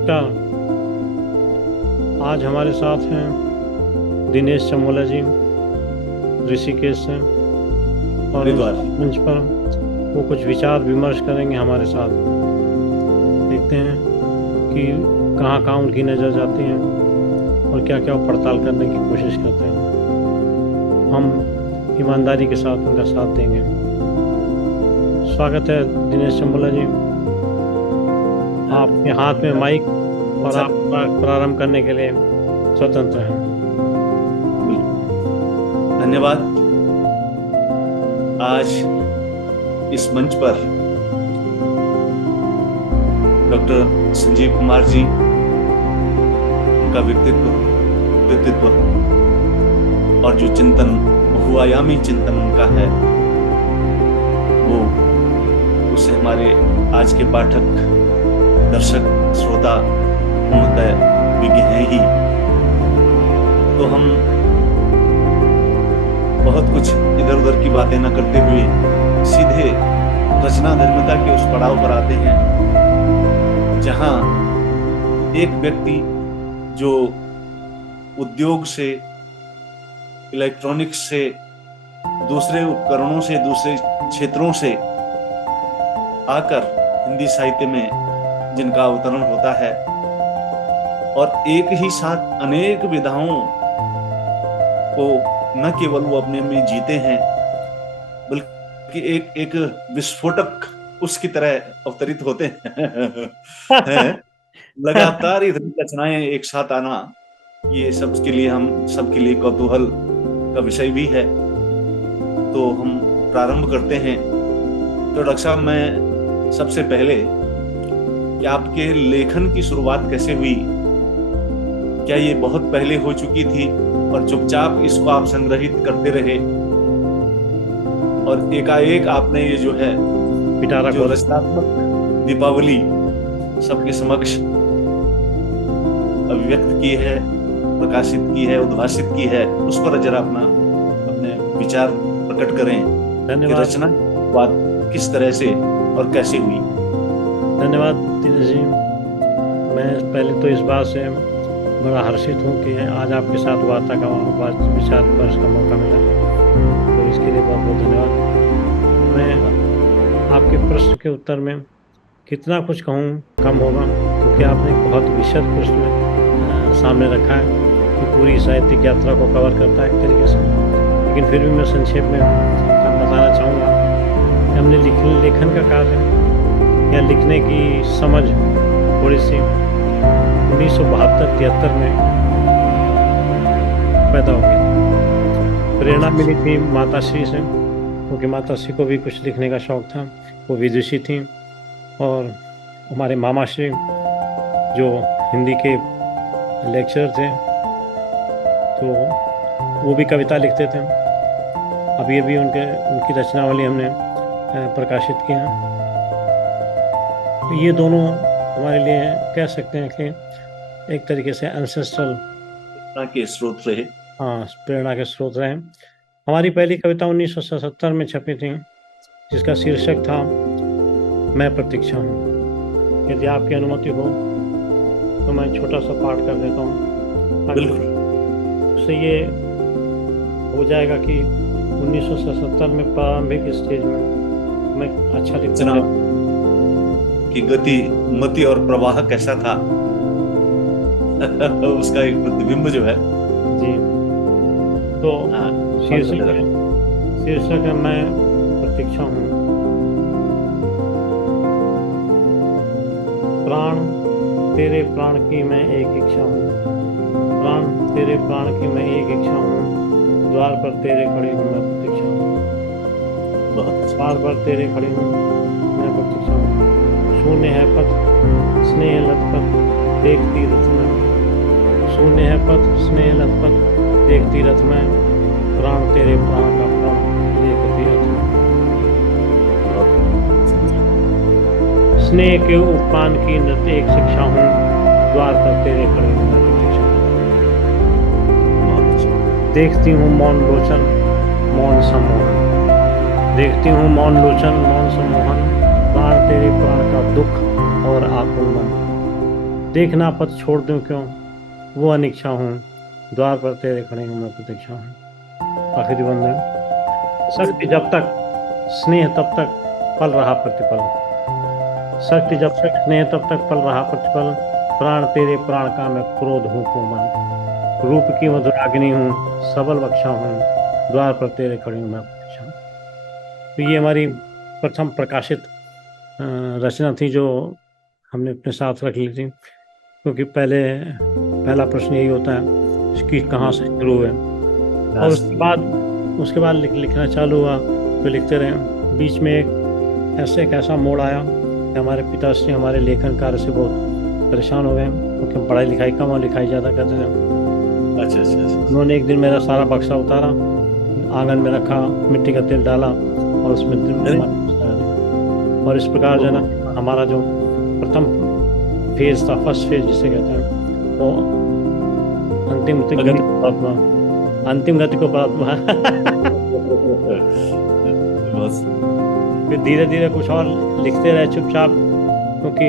नमस्कार। आज हमारे साथ हैं दिनेश चमोला जी, ऋषिकेश से, और हरिद्वार। मंच पर वो कुछ विचार विमर्श करेंगे हमारे साथ। देखते हैं कि कहाँ कहाँ उनकी नज़र जाती है और क्या क्या वो पड़ताल करने की कोशिश करते हैं। हम ईमानदारी के साथ उनका साथ देंगे। स्वागत है दिनेश चमोला जी। आपके हाथ में माइक और सर, आप प्रारंभ करने के लिए स्वतंत्र हैं। धन्यवाद। आज इस मंच पर डॉक्टर संजीव कुमार जी, उनका व्यक्तित्व और जो चिंतन, बहुआयामी चिंतन उनका है, वो उससे हमारे आज के पाठक, दर्शक, श्रोता पूर्णतः विज्ञ हैं ही। तो हम बहुत कुछ इधर उधर की बातें न करते हुए सीधे रचना धर्मिता के उस पड़ाव पर आते हैं जहां एक व्यक्ति जो उद्योग से, इलेक्ट्रॉनिक्स से, दूसरे उपकरणों से, दूसरे क्षेत्रों से आकर हिंदी साहित्य में जिनका अवतरण होता है और एक ही साथ अनेक विधाओं को न केवल वो अपने में जीते हैं, बल्कि एक विस्फोटक उसकी तरह अवतरित होते हैं। लगातार इतनी रचनाएं एक साथ आना, ये सबके लिए, हम सबके लिए कौतूहल का विषय भी है। तो हम प्रारंभ करते हैं। तो डॉक्टर साहब, मैं सबसे पहले कि आपके लेखन की शुरुआत कैसे हुई? क्या ये बहुत पहले हो चुकी थी और चुपचाप इसको आप संग्रहित करते रहे और एकाएक आपने ये जो है पिटारा जो रचनात्मक दीपावली सबके समक्ष अभिव्यक्त की है, प्रकाशित की है, उद्भाषित की है, उस पर जरा अपने विचार प्रकट करें। धन्यवाद। रचना बात किस तरह से और कैसे हुई? धन्यवाद दिनेश जी। मैं पहले तो इस बात से बड़ा हर्षित हूँ कि आज आपके साथ वार्ता का विचार विमर्श का मौका मिला, तो इसके लिए बहुत बहुत धन्यवाद। मैं आपके प्रश्न के उत्तर में कितना कुछ कहूँ कम होगा, क्योंकि आपने बहुत विशद प्रश्न सामने रखा है कि पूरी साहित्यिक यात्रा को कवर करता है एक तरीके से। लेकिन फिर भी मैं संक्षेप में बताना चाहूँगा कि हमने लेखन का कार्य या लिखने की समझ थोड़ी सी 1972-73 में पैदा हो गई। प्रेरणा मिली थी माताश्री से, क्योंकि माताश्री को भी कुछ लिखने का शौक था। वो विदुषी थी, और हमारे मामाश्री जो हिंदी के लेक्चरर थे, तो वो भी कविता लिखते थे। अब ये भी उनकी रचनावली हमने प्रकाशित की है। तो ये दोनों हमारे लिए कह सकते हैं कि एक तरीके से एंसेस्ट्रल के स्रोत रहे। हाँ, प्रेरणा के स्रोत रहे। हमारी पहली कविता 1977 में छपी थी, जिसका शीर्षक था मैं प्रतीक्षा हूँ। यदि आपकी अनुमति हो तो मैं छोटा सा पाठ कर देता हूँ। बिल्कुल। उससे ये हो जाएगा कि 1977 में प्रारंभिक स्टेज में मैं अच्छा लिखता हूँ कि गति, मति और प्रवाह कैसा था उसका एक प्रतिबिंब जो है जी। तो शीर्षक है मैं प्रतीक्षा हूँ। प्राण तेरे प्राण की मैं एक इच्छा हूँ, प्राण तेरे प्राण की मैं एक इच्छा हूँ, द्वार पर तेरे खड़ी हूँ मैं प्रतीक्षा हूँ। द्वार पर तेरे खड़ी हूँ मैं प्रतीक्षा हूँ। शून्य है पथ स्नेह लथपथ देखती रथ में, शून्य है पथ स्नेह लथपथ देखती रथ में, प्राण तेरे प्राण का प्राण देखती रथ में। स्नेह के उपमान की नृत्य एक शिक्षा हूँ, द्वार पर तेरे खड़े हूँ मैं प्रतीक्षा हूँ। देखती हूँ मौन लोचन मौन सम्मोहन, देखती हूँ मौन लोचन मौन सम्मोहन, प्राण तेरे प्राण का दुख और आकुल मन। देखना पथ छोड़ दूं क्यों, वो अनिच्छा हूँ, द्वार पर तेरे खड़े हूँ मैं प्रतीक्षा हूँ। आखिरी बंदन। शक्ति जब तक, स्नेह तब तक, पल रहा प्रतिपल। शक्ति जब तक, स्नेह तब तक, पल रहा प्रतिपल। प्राण तेरे प्राण का मैं, क्रोध हूँ कोमल। रूप की मधुरागिनी हूँ, सबल बख्शा हूँ, द्वार पर तेरे खड़ी हूँ मैं प्रतीक्षा हूँ। तो ये हमारी प्रथम प्रकाशित रचना थी, जो हमने अपने साथ रख ली थी, क्योंकि पहला प्रश्न यही होता है कि कहाँ से शुरू हुए। और उसके बाद लिखना चालू हुआ, तो लिखते रहे। बीच में एक ऐसा मोड़ आया कि हमारे पिताश्री हमारे लेखन कार्य से बहुत परेशान हो गए, क्योंकि हम पढ़ाई लिखाई कम और लिखाई ज़्यादा करते थे। अच्छा अच्छा अच्छा। उन्होंने एक दिन मेरा सारा बक्सा उतारा, आंगन में रखा, मिट्टी का तेल डाला और उसमें और इस प्रकार जो है ना, हमारा जो प्रथम फेज था, फर्स्ट फेज जिसे कहते हैं, वो अंतिम गति को प्राप्त हुआ। फिर धीरे धीरे कुछ और लिखते रहे चुपचाप, क्योंकि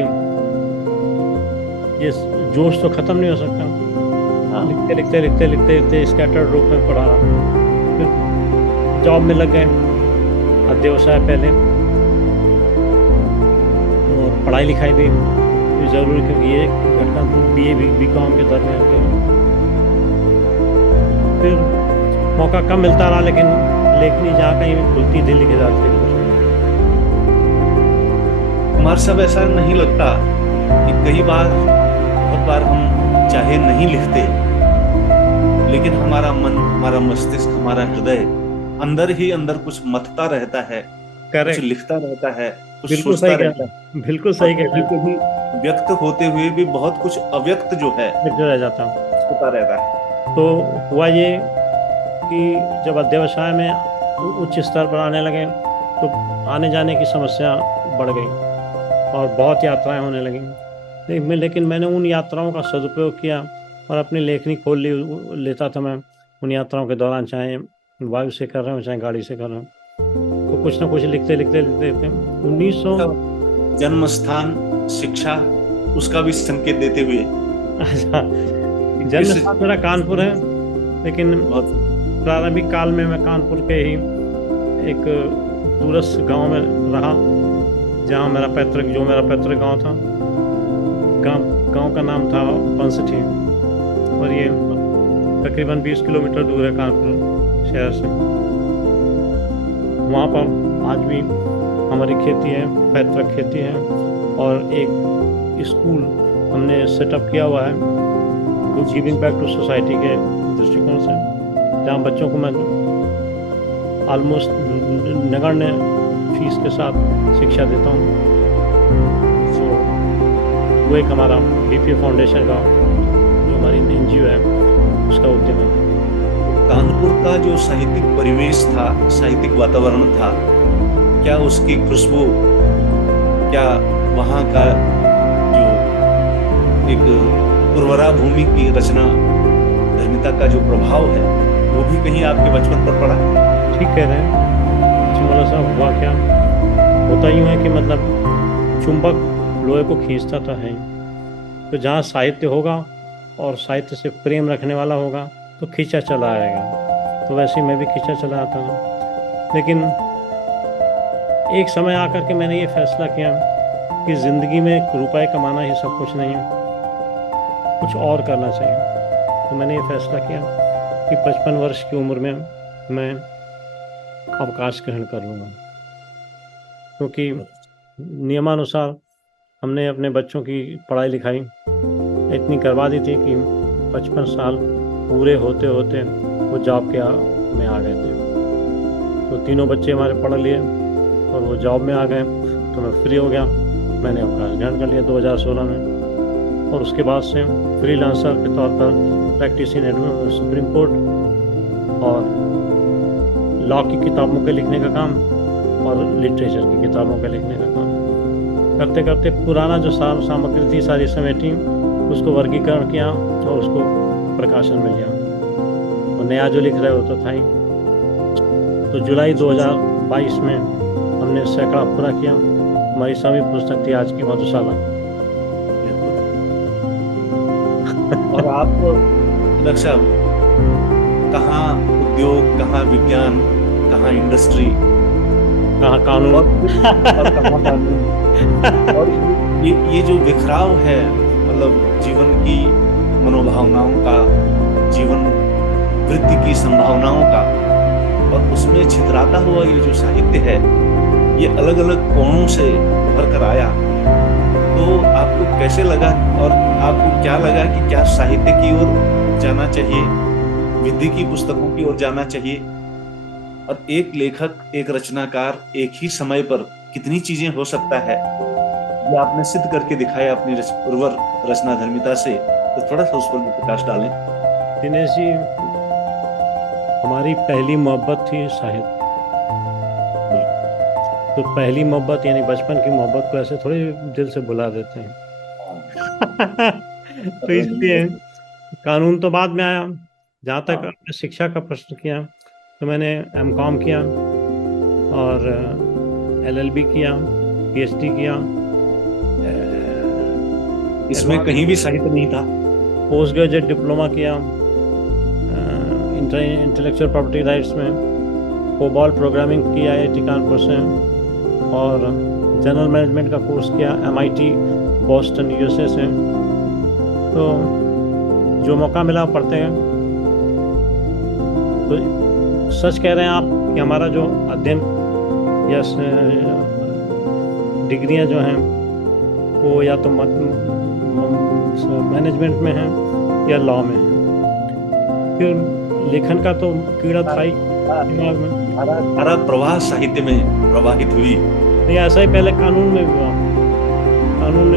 ये जोश तो खत्म नहीं हो सकता। लिखते लिखते लिखते लिखते लिखते स्कैटर्ड रूप में पढ़ा। फिर जॉब में लग गए, अध्यवसाय पहले, और पढ़ाई लिखाई भी जरूरी, क्योंकि ये घटना BA BCom के दरमियान के। फिर मौका कम मिलता रहा, लेकिन लेखनी जहाँ कहीं भी खुलती थी लिखे जाती थी। कुमार साहब, ऐसा नहीं लगता कि कई बार, बहुत बार हम चाहे नहीं लिखते, लेकिन हमारा मन, हमारा मस्तिष्क, हमारा हृदय अंदर ही अंदर कुछ मथता रहता है, कुछ लिखता रहता है, कुछ सोचता रहता है। बिल्कुल सही कहता है। कभी व्यक्त होते हुए भी बहुत कुछ अव्यक्त जो है रह जाता होता रहता है। तो हुआ ये कि जब अध्यवसाय में उच्च स्तर पर आने लगे, तो आने जाने की समस्या बढ़ गई और बहुत यात्राएं होने लगी। लेकिन मैंने उन यात्राओं का सदुपयोग किया और अपनी लेखनी खोल लेता था मैं उन यात्राओं के दौरान, चाहे वायु से कर रहा हूँ चाहे गाड़ी से कर रहा हूँ, तो कुछ ना कुछ लिखते लिखते लिखते लिखते 1900 जन्म स्थान, शिक्षा, उसका भी संकेत देते हुए। अच्छा, जन्म स्थान मेरा कानपुर है, लेकिन प्रारंभिक काल में मैं कानपुर के ही एक दूरस्थ गांव में रहा, जहाँ मेरा पैतृक गांव था। गांव का नाम था बंसठी, और ये तकरीबन 20 किलोमीटर दूर है कानपुर शहर से। वहाँ पर आज भी हमारी खेती है, पैतृक खेती है, और एक स्कूल हमने सेटअप किया हुआ है गिविंग बैक टू सोसाइटी के दृष्टिकोण से, जहाँ बच्चों को मैं ऑलमोस्ट नगण्य फीस के साथ शिक्षा देता हूँ। तो वो एक हमारा BPA फाउंडेशन का, जो हमारी NGO है, उसका उद्यम है। कानपुर का जो साहित्यिक परिवेश था, साहित्यिक वातावरण था, क्या उसकी खुशबू, क्या वहाँ का जो एक उर्वरा भूमि की रचना, धर्मिता का जो प्रभाव है, वो भी कहीं आपके बचपन पर पड़ा? ठीक कह रहे हैं चिमला साहब। हुआ क्या, होता यूँ है कि मतलब चुंबक लोहे को खींचता तो है, तो जहाँ साहित्य होगा और साहित्य से प्रेम रखने वाला होगा तो खींचा चला आएगा। तो वैसे ही मैं भी खींचा चला आता हूँ। लेकिन एक समय आकर के मैंने ये फैसला किया कि ज़िंदगी में रुपए कमाना ही सब कुछ नहीं है, कुछ और करना चाहिए। तो मैंने ये फैसला किया कि 55 वर्ष की उम्र में मैं अवकाश ग्रहण कर लूँगा, क्योंकि नियमानुसार हमने अपने बच्चों की पढ़ाई लिखाई इतनी करवा दी थी कि 55 साल पूरे होते होते वो जॉब के में आ गए थे। तो तीनों बच्चे हमारे पढ़ लिए और वो जॉब में आ गए, तो मैं फ्री हो गया। मैंने अवकाश ग्रहण कर लिया 2016 में, और उसके बाद से फ्रीलांसर के तौर पर प्रैक्टिस इन सुप्रीम कोर्ट और लॉ की किताबों के लिखने का काम और लिटरेचर की किताबों के लिखने का काम करते करते पुराना जो सामग्री थी सारी समेटी, उसको वर्गीकरण किया और उसको प्रकाशन में लिया। और नया जो लिख रहे हो तो था ही। तो जुलाई 2022 में हमने सैकड़ा पूरा किया। हमारी सभी पुस्तक थी आज की मधुशाला। और आप डॉक्टर साहब कहाँ उद्योग, कहाँ विज्ञान, कहाँ इंडस्ट्री, कहाँ कानून और कहाँ कानून, और ये जो बिखराव है, मतलब जीवन की मनोभावनाओं का, जीवन वृत्ति की संभावनाओं का, और उसमें छितराता हुआ ये जो साहित्य है, ये अलग अलग कोणों से उभर कर आया, तो आपको कैसे लगा और आपको क्या लगा कि क्या साहित्य की ओर जाना चाहिए, विधि की पुस्तकों की ओर जाना चाहिए, और एक लेखक, एक रचनाकार एक ही समय पर कितनी चीजें हो सकता है, ये आपने सिद्ध करके दिखाया अपनी उर्वर रचना धर्मिता से, तो थोड़ा सा उस पर भी प्रकाश डालें। दिनेश जी, हमारी पहली मोहब्बत थी साहित्य। तो पहली मोहब्बत यानी बचपन की मोहब्बत को ऐसे थोड़ी दिल से भुला देते हैं। तो इसलिए कानून तो बाद में आया। जहाँ तक आपने शिक्षा का प्रश्न किया, तो मैंने एमकॉम किया और एलएलबी किया, पीएचडी किया। इसमें कहीं भी साहित्य नहीं था। पोस्ट ग्रेजुएट डिप्लोमा किया इंटेलेक्चुअल प्रॉपर्टी राइट्स में, कोबॉल प्रोग्रामिंग किया आईआईटी कानपुर से, और जनरल मैनेजमेंट का कोर्स किया एमआईटी बॉस्टन यूएसए से। तो जो मौका मिला पढ़ते हैं। तो सच कह रहे हैं आप कि हमारा जो अध्ययन या डिग्रियां जो हैं वो या तो मैनेजमेंट में हैं या लॉ में हैं। फिर लेखन का तो कीड़ा था ही दिमाग में। धारा प्रवाह साहित्य में प्रवाहित हुई। नहीं, ऐसा ही पहले कानून में हुआ। कानून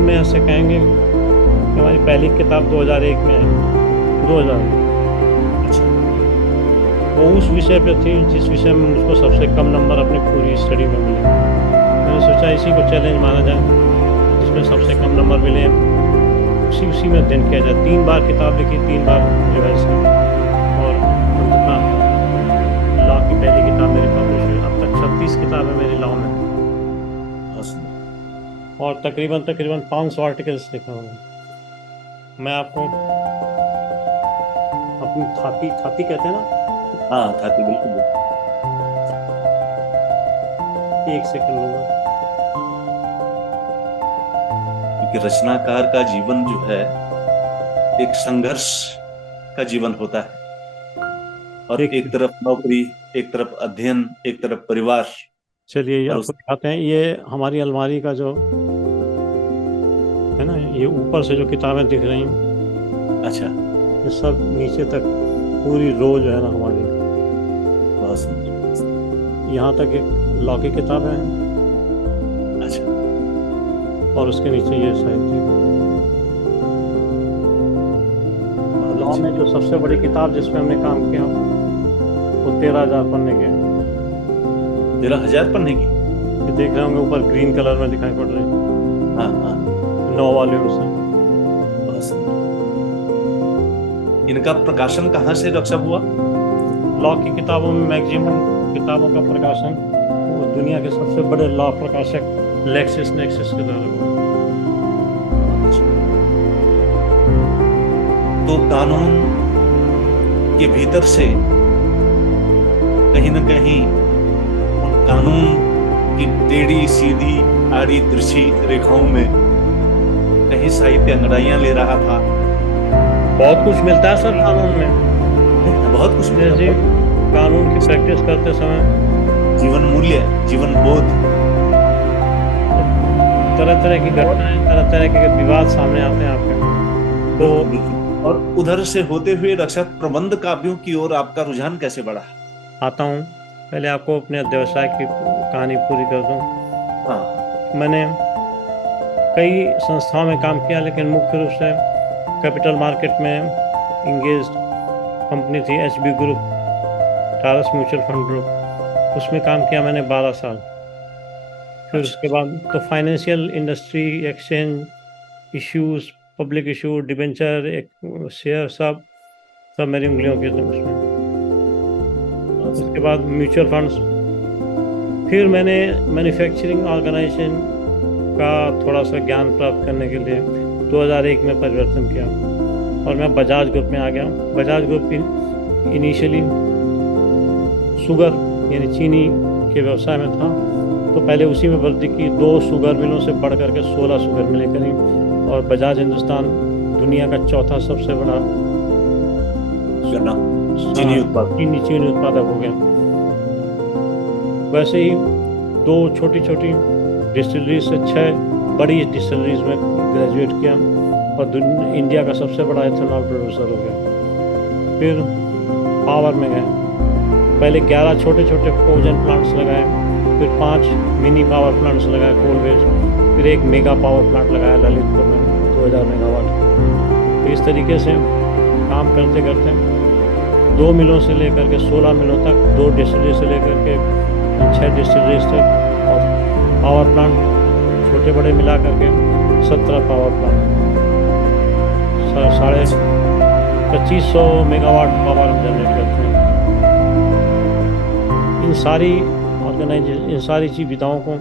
में ऐसे कहेंगे कि हमारी पहली किताब 2001 में है। 2000 वो उस विषय पे थी जिस विषय में मुझको सबसे कम नंबर अपनी पूरी स्टडी में मिले। मैंने सोचा इसी को चैलेंज माना जाए, जिसमें सबसे कम नंबर मिले उसी में अध्ययन किया जाए। 3 बार किताब लिखी, 3 बार रिवाइज की, और अंततः लॉ की पहली किताब मेरी पब्लिश हुई। अब तक 36 किताबें मेरी लॉ में, और तकरीबन 500 आर्टिकल्स लिखा हुआ। मैं आपको अपनी थाती कहते हैं ना। हाँ, थाती, बिल्कुल। 1 सेकंड लूंगा। क्योंकि रचनाकार का जीवन जो है एक संघर्ष का जीवन होता है, और एक तरफ नौकरी, एक तरफ अध्ययन, एक तरफ परिवार। चलिए ये आपको दिखाते हैं। ये हमारी अलमारी का जो है ना, ये ऊपर से जो किताबें दिख रही हैं, अच्छा, ये सब नीचे तक पूरी रो जो है ना हमारी, यहाँ तक एक लॉ की किताब है। अच्छा, और उसके नीचे ये साहित्य। लॉ में जो सबसे बड़ी किताब जिसमें हमने काम किया वो 13,000 पन्ने के। 13,000 पन्ने की? ये देख रहे होंगे ऊपर ग्रीन कलर में दिखाई पड़ रही है। हाँ हाँ, 9 वॉल्यूम्स हैं। इनका प्रकाशन कहाँ से डॉक्टर साहब हुआ? लॉ की किताबों में मैक्सिमम किताबों का प्रकाशन वो दुनिया के सबसे बड़े लॉ प्रकाशक लेक्सिस नेक्सिस के द्वारा हुआ। तो कानून के भीतर से कहीं न कहीं उन कानून की टेढ़ी सीधी आड़ी तिरछी रेखाओं में कहीं साहित्य अंगड़ाइयां ले रहा था। बहुत कुछ मिलता है सर कानून में, बहुत कुछ मिलता जैसे कानून की प्रैक्टिस करते समय जीवन मूल्य, जीवन बोध, तरह तरह की घटनाएं, तरह तरह के विवाद सामने आते हैं आपके। तो और उधर से होते हुए डॉक्टर साहब प्रबंध काव्यों की ओर आपका रुझान कैसे बढ़ा? आता हूँ, पहले आपको अपने व्यवसाय की कहानी पूरी कर दूं। हाँ, मैंने कई संस्थाओं में काम किया, लेकिन मुख्य रूप से कैपिटल मार्केट में इंगेज कंपनी थी HB group, Taurus mutual fund group, उसमें काम किया मैंने 12 साल। फिर उसके बाद तो financial industry, exchange issues, public issue, debenture, share, सब मेरी उंगलियों के थे उसमें। उसके बाद म्यूचुअल फंड्स। फिर मैंने मैन्युफैक्चरिंग ऑर्गेनाइजेशन का थोड़ा सा ज्ञान प्राप्त करने के लिए 2001 में परिवर्तन किया और मैं बजाज ग्रुप में आ गया। बजाज ग्रुप इनिशियली शुगर यानी चीनी के व्यवसाय में था, तो पहले उसी में वृद्धि की। 2 शुगर मिलों से बढ़ करके 16 शुगर मिलें करी और बजाज हिंदुस्तान दुनिया का चौथा सबसे बड़ा चीनी उत्पादक हो गया। वैसे ही 2 छोटी छोटी डिस्टिलरीज से 6 बड़ी डिस्टिलरीज में ग्रेजुएट किया और इंडिया का सबसे बड़ा एथेनॉल प्रोड्यूसर हो गया। फिर पावर में गए, पहले 11 छोटे छोटे कोजन प्लांट्स लगाए, फिर 5 मिनी पावर प्लांट्स लगाए कोल बेस्ड, फिर 1 मेगा पावर प्लांट लगाया ललितपुर में 2000 मेगावाट। तो इस तरीके से काम करते करते 2 मिलों से लेकर के 16 मिलों तक, 2 डिस्टिलरी से लेकर के 6 डिस्टिलरीज तक, और पावर प्लांट छोटे बड़े मिला करके 17 power plant, 2500 megawatt power generate करते हैं। इन सारी सुविधाओं को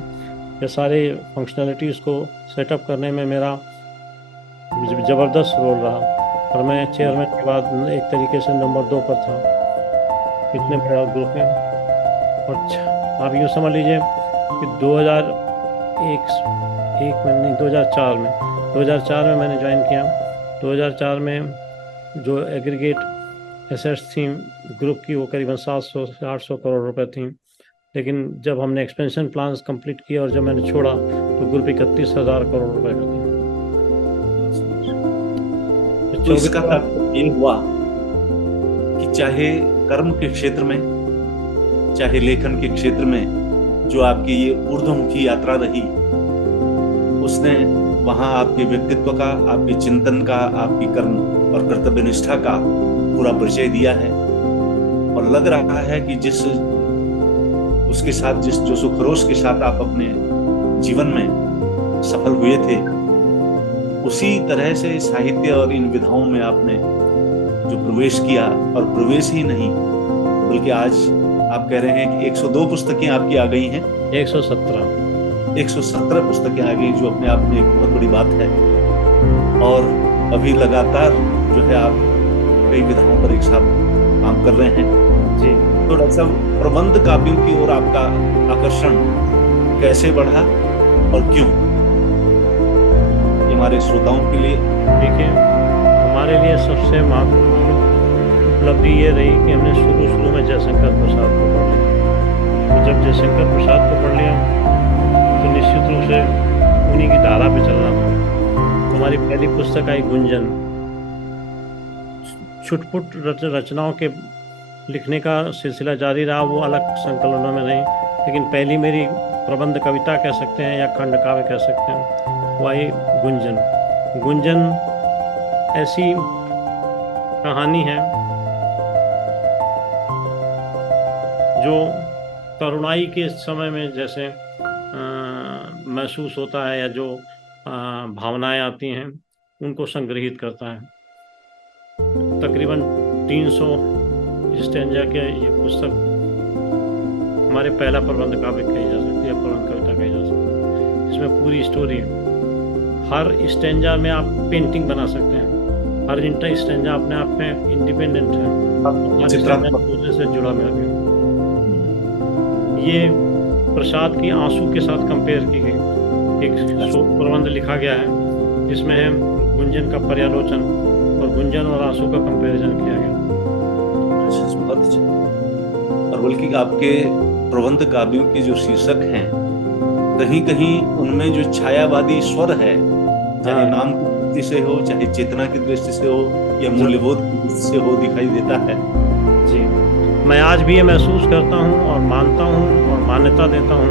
या सारे फंक्शनैलिटीज़ को सेटअप करने में मेरा ज़बरदस्त रोल रहा और मैं चेयरमैन के बाद एक तरीके से नंबर 2 पर था इतने बड़े ग्रुप में। और आप यूँ समझ लीजिए कि 2004 में मैंने ज्वाइन किया। 2004 में जो एग्रीगेट एसेट्स थी ग्रुप की वो करीबन 700 से 800 करोड़ रुपए थी, लेकिन जब हमने एक्सपेंशन प्लान्स कंप्लीट किए और जब मैंने छोड़ा तो ग्रुप 31,000 करोड़ रुपए का था। तो इसका तात्पर्य ये हुआ कि चाहे कर्म के क्षेत्र में, चाहे लेखन के क्षेत्र में जो आपकी ये ऊर्ध्वमुखी यात्रा रही, उसने वहां आपके व्यक्तित्व का, आपके चिंतन का, आपकी कर्म और कर्तव्य निष्ठा का पूरा परिचय दिया है। और लग रहा है कि जिस जो सुखरोश के साथ आप अपने जीवन में सफल हुए थे, उसी तरह से साहित्य और इन विधाओं में आपने जो प्रवेश किया, और प्रवेश ही नहीं बल्कि आज आप कह रहे हैं कि 102 पुस्तकें आपकी आ गई हैं। 117 पुस्तकें आ गई, जो अपने आप में एक बहुत बड़ी बात है। और अभी लगातार जो है आप कई विधाओं पर एक साथ काम कर रहे हैं जी। तो डॉक्टर साहब, प्रबंध काव्यों की ओर आपका आकर्षण कैसे बढ़ा और क्यों? हमारे श्रोताओं के लिए देखिए, हमारे लिए सबसे महत्वपूर्ण उपलब्धि ये रही कि हमने शुरू में जयशंकर प्रसाद को पढ़ लिया। तो जब जयशंकर प्रसाद को पढ़ लिया तो निश्चित रूप से उन्हीं की धारा पे चलना था। हमारी पहली पुस्तक आई गुंजन। छुटपुट रचनाओं के लिखने का सिलसिला जारी रहा, वो अलग संकलनों में नहीं, लेकिन पहली मेरी प्रबंध कविता कह सकते हैं या खंड काव्य कह सकते हैं, वो आई गुंजन। गुंजन ऐसी कहानी है जो तरुणाई के समय में जैसे महसूस होता है या जो भावनाएं आती हैं उनको संग्रहित करता है। तकरीबन 300 स्टैंजा के ये पुस्तक हमारे पहला प्रबंध काव्य कही जा सकती है, प्रबंध कविता कही जा सकती है। इसमें पूरी स्टोरी है। हर स्टैंजा में आप पेंटिंग बना सकते हैं। हर स्टैंजा अपने आप में इंडिपेंडेंट है, दूसरे से जुड़ा मिल गया। ये प्रसाद की आंसू के साथ कंपेयर की गई एक शोक प्रबंध लिखा गया है, जिसमें है गुंजन का पर्यालोचन और गुंजन और आंसू का कंपैरिजन किया गया। बहुत अच्छा। और बल्कि आपके प्रबंध काव्यों के जो शीर्षक हैं, कहीं कहीं उनमें जो छायावादी स्वर है, चाहे नाम की दृष्टि से हो, चाहे चेतना की दृष्टि से हो या मूल्यबोध की दृष्टि से हो, दिखाई देता है। जी, मैं आज भी ये महसूस करता हूँ और मानता हूँ और मान्यता देता हूँ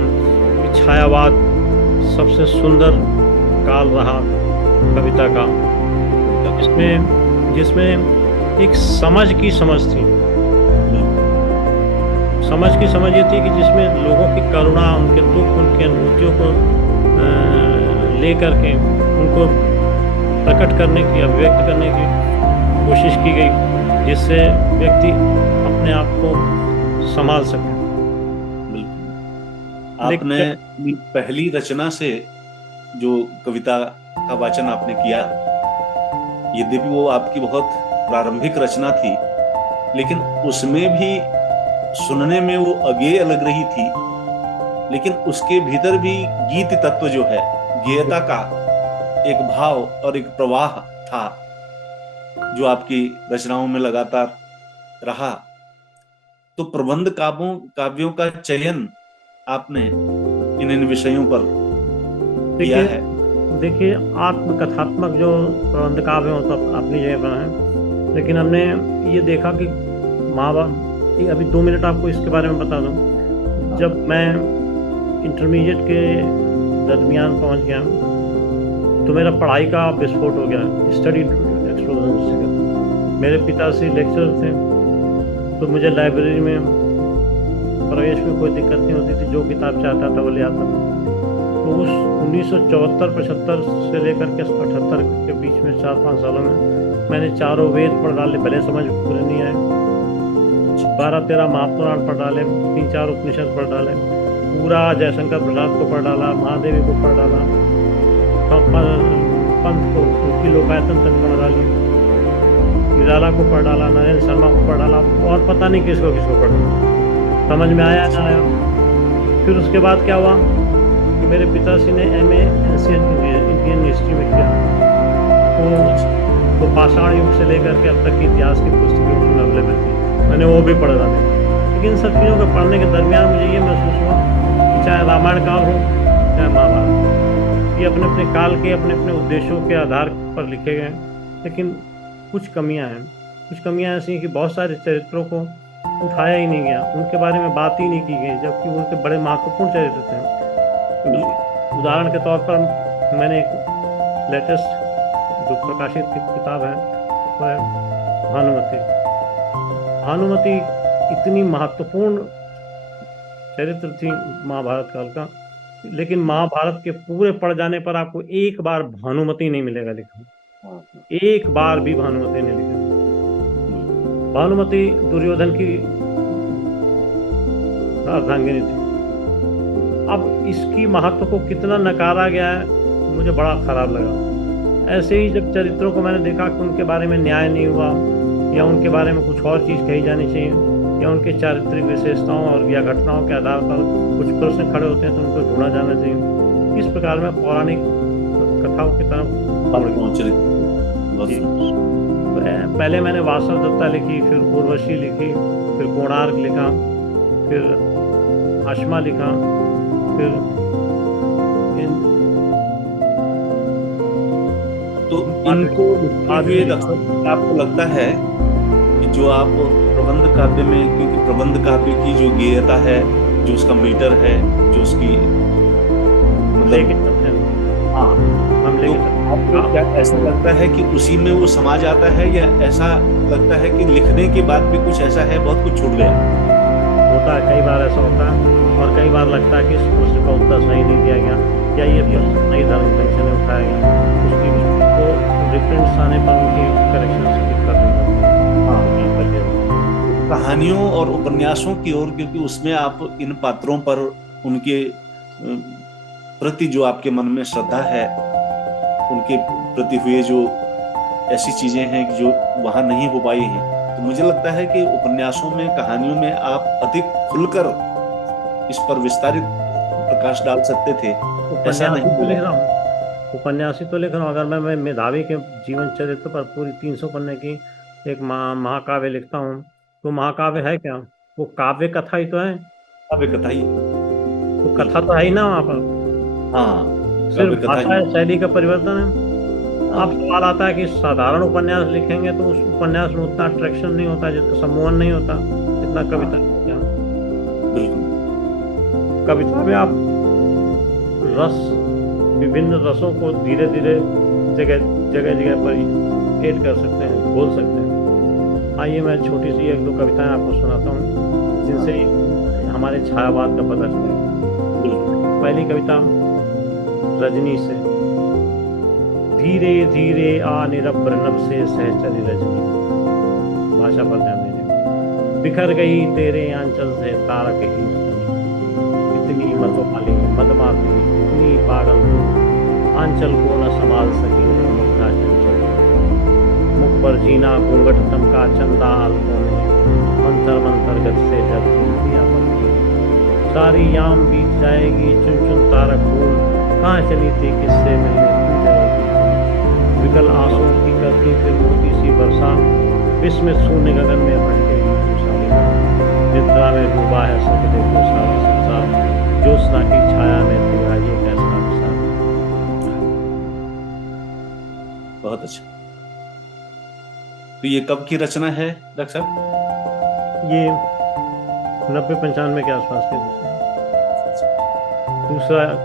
कि छायावाद सबसे सुंदर काल रहा कविता का, जिसमें एक समझ की समझ थी। समझ की समझ ये थी कि जिसमें लोगों की करुणा, उनके दुख, उनकी अनुभूतियों को लेकर के उनको प्रकट करने की, अभिव्यक्त करने की कोशिश की गई, जिससे व्यक्ति अपने आप को संभाल सके। बिल्कुल। आपने पहली रचना से जो कविता का वाचन आपने किया, यद्यपि वो आपकी बहुत प्रारंभिक रचना थी, लेकिन उसमें भी सुनने में वो अगेय लग रही थी, लेकिन उसके भीतर भी गीत तत्व जो है, गेयता का एक भाव और एक प्रवाह था जो आपकी रचनाओं में लगातार रहा। तो प्रबंध काव्यों का चयन आपने इन विषयों पर किया है। देखिए, आत्मकथात्मक जो प्रबंध काव्य हो तो अपनी जगह पर है, लेकिन हमने ये देखा कि माँ बाप, अभी 2 मिनट आपको इसके बारे में बता दूं। जब मैं इंटरमीडिएट के दरमियान पहुंच गया तो मेरा पढ़ाई का विस्फोट हो गया, स्टडी एक्सप्लोजन से। मेरे पिताश्री लेक्चरर थे, तो मुझे लाइब्रेरी में प्रवेश में कोई दिक्कत नहीं होती थी, जो किताब चाहता था वो ले आता था। तो उस 1974-75 से लेकर के 78 के बीच में 4-5 सालों में मैंने चारों वेद पढ़ डाले, भले समझ पूरे नहीं आए। 12-13 महापुराण पढ़ डाले, 3-4 उपनिषद पढ़ डाले, पूरा जयशंकर प्रसाद को पढ़ डाला, महादेवी को पढ़ डाला, पंत को, उनकी लोकायतन तक पढ़ डाली, निराला को पढ़ डाला, नरेंद्र शर्मा को पढ़ डाला, और पता नहीं किसको किसको पढ़ डाला। समझ में आया ना आया। फिर उसके बाद क्या हुआ कि मेरे पिताश्री ने MA एंशिएंट इंडियन हिस्ट्री में किया। तो पाषाण युग से लेकर के अब तक की इतिहास की पुस्तकें उसमें अवेलेबल थी, मैंने वो भी पढ़ डाले। लेकिन इन सब चीज़ों को पढ़ने के दरमियान मुझे ये महसूस हुआ कि चाहे रामायण काल हो चाहे महाभारत, ये अपने अपने काल के अपने अपने उद्देश्यों के आधार पर लिखे गए, लेकिन कुछ कमियां हैं। कुछ कमियां ऐसी हैं कि बहुत सारे चरित्रों को उठाया ही नहीं गया, उनके बारे में बात ही नहीं की गई, जबकि उनके बड़े महत्वपूर्ण चरित्र थे। उदाहरण के तौर पर मैंने एक लेटेस्ट जो प्रकाशित किताब है वो है भानुमति। भानुमति इतनी महत्वपूर्ण चरित्र थी महाभारत काल का, लेकिन महाभारत के पूरे पढ़ जाने पर आपको एक बार भानुमति नहीं मिलेगा लिखा, एक बार भी भानुमति नहीं लिखा। भानुमति दुर्योधन की अर्धांगिनी थी। अब इसकी महत्व को कितना नकारा गया है, मुझे बड़ा खराब लगा। ऐसे ही जब चरित्रों को मैंने देखा कि उनके बारे में न्याय नहीं हुआ, या उनके बारे में कुछ और चीज़ कही जानी चाहिए, या उनके चारित्रिक विशेषताओं और या घटनाओं के आधार पर कुछ प्रश्न खड़े होते हैं तो उनको ढूंढा जाना चाहिए। इस प्रकार में पौराणिक कथाओं की तरफ पहले मैंने वासव दत्ता लिखी, फिर उर्वशी लिखी, फिर कोणार्क लिखा, फिर अश्मा लिखा, फिर तो इनको आपको लगता है कि जो आप प्रबंध काव्य में, क्योंकि प्रबंध काव्य की जो गेयता है, जो उसका मीटर है, जो उसकी मतलब आपको क्या ऐसा लगता है कि उसी में वो समा जाता है, या ऐसा लगता है कि लिखने के बाद भी कुछ ऐसा है, बहुत कुछ छूट गया? होता है, कई बार ऐसा होता है, और कई बार लगता है कि इस प्रश्न का उत्तर सही नहीं दिया गया, या ये प्रश्न सही ढंग से नहीं उठाया गया, उसको डिफरेंस आने पर उनकी करेक्शन करनी पड़ती है। कहानियों और उपन्यासों की ओर, क्योंकि उसमें आप इन पात्रों पर, उनके प्रति जो आपके मन में श्रद्धा है, उनके प्रति हुए जो ऐसी चीजें हैं कि जो वहां नहीं हो पाई हैं, तो मुझे लगता है कि उपन्यासों में, कहानियों में आप अधिक खुलकर इस पर विस्तारित प्रकाश डाल सकते थे। ऐसा नहीं तो लिख रहा हूँ, उपन्यासी तो लिख रहा हूँ। अगर मैं मेधावी के जीवन चरित्र पर पूरी 300 पन्ने की एक महाकाव्य लिखता हूँ, तो महाकाव्य है क्या? वो काव्य कथा ही तो है। काव्य कथा ही तो कथा तो है ही ना वहाँ पर। हाँ, सिर्फ भाषा शैली का परिवर्तन है। अब सवाल आता है कि साधारण उपन्यास लिखेंगे तो उस उपन्यास में उतना अट्रैक्शन नहीं होता, जितना सम्मोहन नहीं होता जितना कविता में। कविता में आप रस, विभिन्न रसों को धीरे धीरे जगह पर ऐड कर सकते हैं, बोल सकते हैं। आइए मैं छोटी सी 1-2 कविताएं आपको सुनाता हूँ, जिनसे हमारे छायावाद का पता चलेगा। पहली कविता रजनी से। धीरे धीरे आ निरब्र नभ से सहचरी रजनी। भाषा पर ध्यान देने। बिखर गई तेरे आंचल से तारक ही इतनी मतवाली मदमाती, इतनी पागल तू, आंचल को न संभाल सकी मुक्ता चंचल। ऊपर जीना घूंघट तमका चंदा आलतों में, मंतर मंतर गत से जब दिया पलती। सारी याम बीत जाएगी चुन चुन तारक फूल, कहाँ चली थी किससे मिलने तू जाएगी। विकल आंसुओं की करती फिर मोती सी बरसा, विस्मित शून्य गगन में भटकेगी तू सारी। निद्रा में डूबा है सब देखो सारा संसार, ज्योत्सना की छाया में तेरा ये कैसा विसार। बहुत अच्छा। तो ये कब की रचना है डॉक्टर साहब? ये 90-95 के आसपास के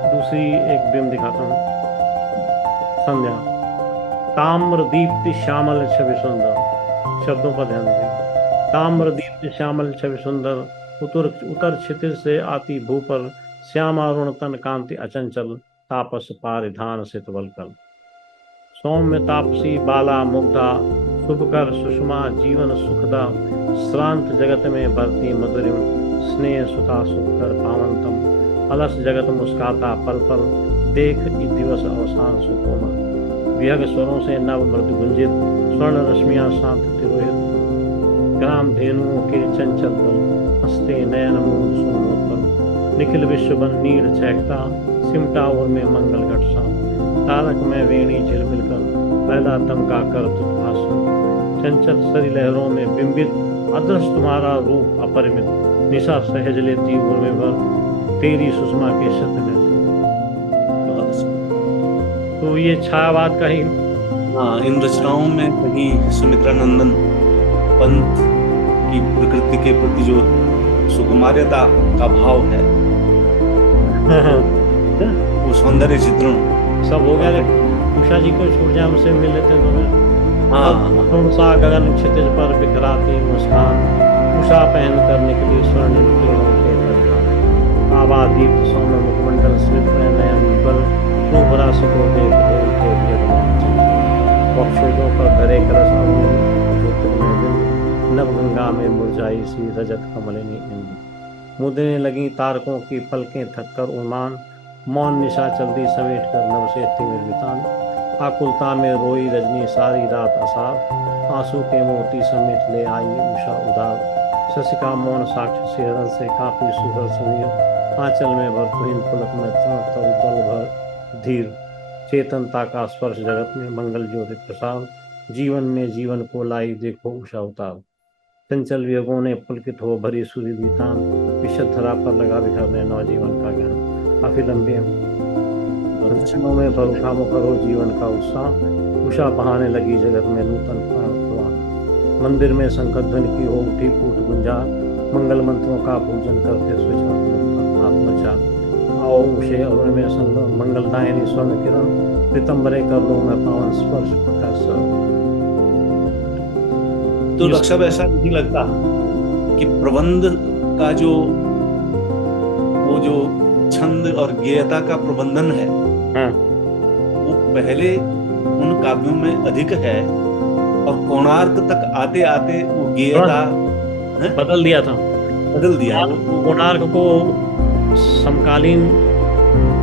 दूसरी एक बिंब दिखाता हूँ। संध्या ताम्र दीप्ति श्यामल छवि सुंदर, शब्दों पर ध्यान दीजिए। ताम्र दीप्ति श्यामल छवि सुंदर, उतर क्षितिज से आती भू पर, श्यामा अरुण तन कांति अचंचल, तापस पारिधान सित वल्कल। सौम्य तापसी बाला मुग्धा, शुभकर सुषमा जीवन सुखदा, श्रांत जगत में भरती मधुरिम, स्नेह सुता सुखकर पावंतम, अलस जगत मुस्काता पल पल, देख दिवस अवसान सुकोमल। विहग स्वरों से नव मृदु गुंजित, स्वर्ण रश्मियां शांत तिरोहित, ग्राम धेनुओं के चंचल दल, हंसते नयन मूंद सुनोत्पल। निखिल विश्व बन नीर चहकता, सिमटा और में मंगल घटसा, तारक में वेणी झिलमिल कर, पहला दमका कर तुतभासु। चंचल सरी लहरों में बिंबित, अदृश्य तुम्हारा रूप अपरिमित, निशा सहज लेती उर्मे भर, तेरी सुषमा के शत में। तो ये छायावाद का ही। हाँ, इन रचनाओं में कहीं सुमित्रा नंदन पंत की प्रकृति के प्रति जो सुकुमार्यता का भाव है वो सौंदर्य चित्रण सब हो गया। लेकिन उषा जी को छोड़ जाए उसे मिल लेते हैं तो मैं। हाँ, सा गगन क्षितिज पर बिखराती मुस्कान, उषा पहन कर निकली स्वर्णिम किरणों के परिधान। आभा दीप्त सौम्य मुखमंडल स्लिप में नयन बल, रूप रस को देख के वक्षोजों पर धरे कलश नव गंगा में मुरझाई सी रजत कमलिनी इंद्र। मुद्दने लगी तारकों की पलकें थककर उन्मान, मौन निशा चलती समेट कर नव से तिमिर बितान। आकुलता में रोई रजनी सारी रात असार, आंसू के मोती समेट ले आई उषा उदार। शशिका मौन साक्ष से हृदय से काफी सुहर समीर, आंचल में भरतुहीन पुलक में तल भर धीर। चेतनता का स्पर्श जगत में मंगल ज्योति प्रसाद, जीवन में जीवन को लाई देखो उषा उतार। चंचल वियोगों ने पुलकित हो भरी सूर्य दीतान, विशद धरा पर लगा बिखरने नवजीवन का ज्ञान। काफी लंबे दर्शनों में भरूखा मुखर हो जीवन का उत्साह, उषा बहाने लगी जगत में नूतन प्राण प्रवाह। मंदिर में शंख ध्वनि की हो उठी कूट गुंजार, मंगल मंत्रों का पूजन करते स्विचार आत्मचार। आओ उषे अरुण में संग मंगलदायिनी स्वर्ण किरण, पीतंबरे कर लो मैं पावन स्पर्श प्रकाश। तो डॉक्टर साहब ऐसा नहीं लगता कि प्रबंध का जो वो जो छंद और गेयता का प्रबंधन है वो पहले उन काव्यों में अधिक है और कोणार्क तक आते आते वो गेयता बदल दिया था, बदल दिया। कोणार्क को समकालीन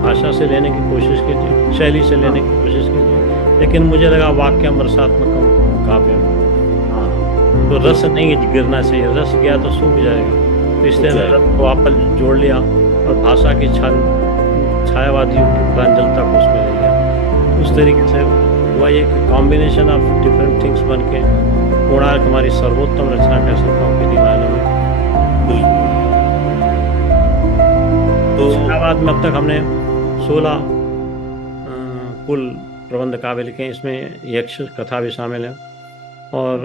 भाषा से लेने की कोशिश की थी, शैली से लेने की कोशिश की थी, लेकिन मुझे लगा वाक्यम रसात्मक काव्य में तो रस नहीं गिरना चाहिए, रस गया तो सूख जाएगा। तो इसलिए रस को वापस जोड़ लिया और भाषा की छायावादियों की प्रांजलता को उसमें ले लिया। उस तरीके से हुआ ये कि कॉम्बिनेशन ऑफ डिफरेंट थिंग्स बन के कोणार्क हमारी सर्वोत्तम रचना कह सकता हूँ कि दीवानों में। तो छायावाद में अब तक हमने 16 कुल प्रबंध काव्य लिखे, इसमें यक्ष कथा भी शामिल है और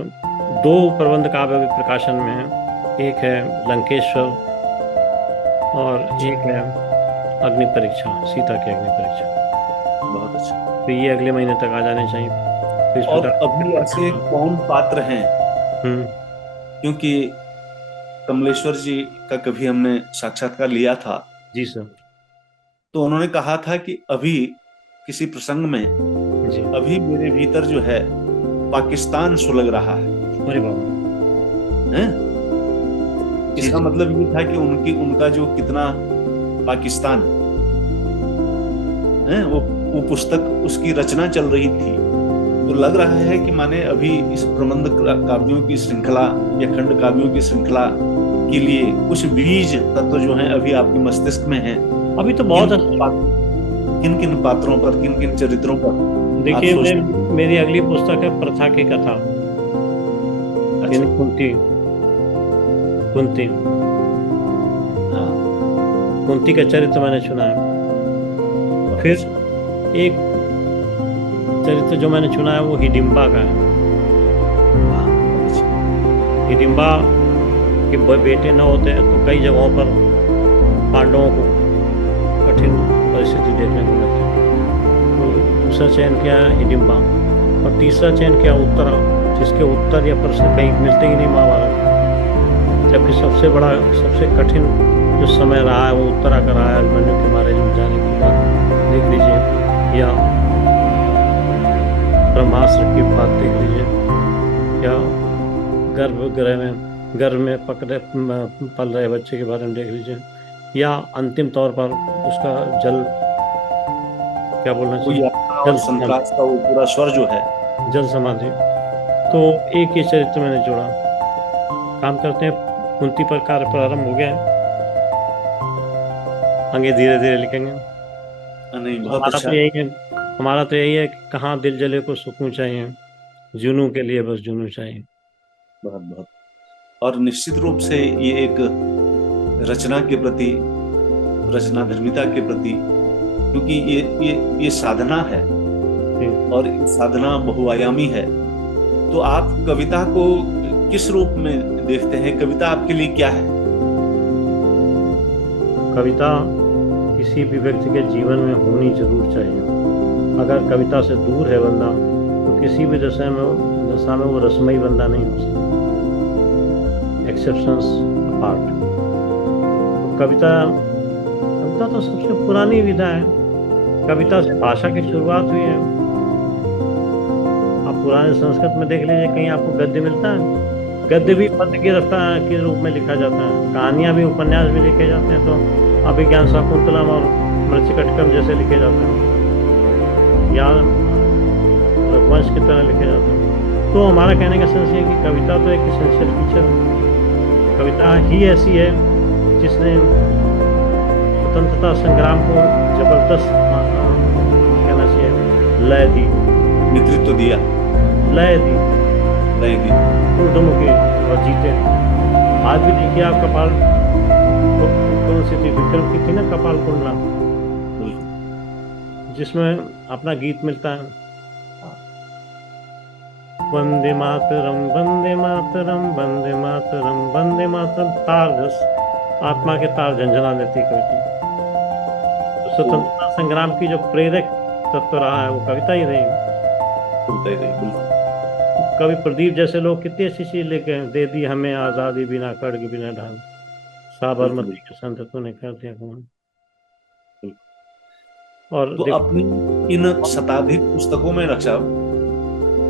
2 प्रबंध काव्य भी प्रकाशन में है। एक है लंकेश्वर और एक है अग्नि परीक्षा, सीता की अग्नि परीक्षा। बहुत अच्छा। तो ये अगले महीने तक आ जाने चाहिए। तो इस और अभी ऐसे कौन पात्र हैं? क्योंकि कमलेश्वर जी का कभी हमने साक्षात्कार लिया था। जी सर। तो उन्होंने कहा था कि अभी किसी प्रसंग में जी अभी मेरे भीतर जो है पाकिस्तान सुलग रहा है। अरे बाबा हैं? इसका मतलब ये था कि उनका जो कितना पाकिस्तान है वो पुस्तक उसकी रचना चल रही थी तो लग रहा है कि माने अभी इस प्रबंध काव्यों की श्रृंखला या खंड काव्यों की श्रृंखला के लिए कुछ बीज तत्व जो हैं अभी आपके मस्तिष्क में हैं। अभी तो बहुत किन किन पात्रों पर, किन किन चरित्रों पर? देखिए, मेरी अगली पुस्तक है प्रथा की कथा। अच्छा। कुंती हाँ। कुंती का चरित्र मैंने चुना है। फिर एक चरित्र जो मैंने चुना है वो हिडिंबा का है। हिडिंबा के बेटे न होते तो कई जगहों पर पांडवों को कठिन परिस्थिति देखने को मिलती। तो दूसरा चयन किया हिडिंबा, और तीसरा चयन किया उत्तरा, जिसके उत्तर या प्रश्न कहीं मिलते ही नहीं महाभारत। जबकि सबसे बड़ा, सबसे कठिन जो समय रहा है वो उत्तरा का रहा है, अभिमन्यु के मारे जाने की बात देख लीजिए, या ब्रह्मास्त्र की बात देख लीजिए, या गर्भ में पल रहे बच्चे के बारे में देख लीजिए, या अंतिम तौर पर उसका जल, क्या बोलना चाहिए, जल संक्रांत का वो पूरा स्वर जो है, जल समाधि। तो एक ही चरित्र मैंने जोड़ा। काम करते हैं, कुंती पर कार्य प्रारंभ हो गया है, आगे धीरे धीरे लिखेंगे। नहीं, बहुत अच्छा। हमारा तो यही है कि कहाँ दिल जले को सुकून चाहिए, जुनू के लिए बस जुनू चाहिए। बहुत बहुत। और निश्चित रूप से ये एक रचना के प्रति, रचना धर्मिता के प्रति, क्योंकि ये साधना है और साधना बहुआयामी है। तो आप कविता को किस रूप में देखते हैं? कविता आपके लिए क्या है? कविता किसी भी व्यक्ति के जीवन में होनी जरूर चाहिए। अगर कविता से दूर है बंदा तो किसी भी दशा में वो रसमयी बंदा नहीं हो सकता, एक्सेप्शंस अपार्ट। तो कविता तो सबसे पुरानी विधा है। कविता से भाषा की शुरुआत हुई है। आप पुराने संस्कृत में देख लीजिए, कहीं आपको गद्य मिलता है? गद्य भी पद्य की रफ्तार के रूप में लिखा जाता है, कहानियाँ भी, उपन्यास भी लिखे जाते हैं। तो अभिज्ञान शाकुंतलम और मृच्छकटिकम जैसे लिखे जाते हैं, या रघुवंश की तरह लिखे जाते हैं। तो हमारा कहने का सेंस है कि कविता तो एक एसेंशियल फीचर है। कविता ही ऐसी है जिसने स्वतंत्रता संग्राम को जबरदस्त, कहना चाहिए, लय दी, नेतृत्व दिया, लय दी ऊर्ध्वमुखी, और जीते। आज भी देखिए आप, कपाल कौन सी थी, विक्रम की थी ना, कपाल कुंडला, जिसमें अपना गीत मिलता है, वंदे मातरम वंदे मातरम वंदे मातरम वंदे मातरम। तार जस आत्मा के तार झंझना देती कविता। तो स्वतंत्रता संग्राम की जो प्रेरक तत्व रहा है वो कविता ही रही। कवि प्रदीप जैसे लोग कितनी अच्छी चीज लेके दे दी हमें, आजादी बिना खड्ग बिना ढाल, साबरमती के संत तूने कर दिया गुमान। और तो अपनी इन शताधिक पुस्तकों में रक्षा,